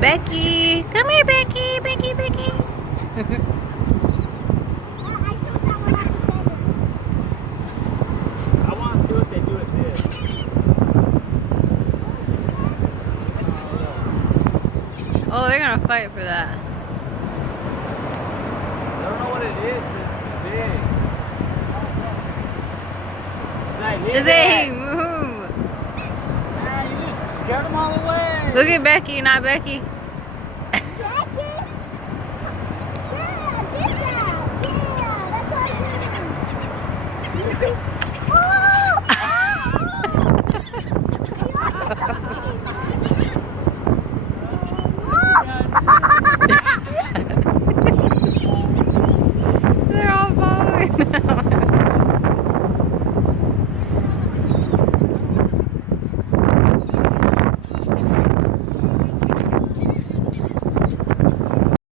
Becky, come here, Becky, Becky, Becky. I want to see what they do with this. Oh, they're gonna fight for that. I don't know what it is, but it's too big. Just hey, move. Man, you just scared them all away. Look at Becky, not Becky.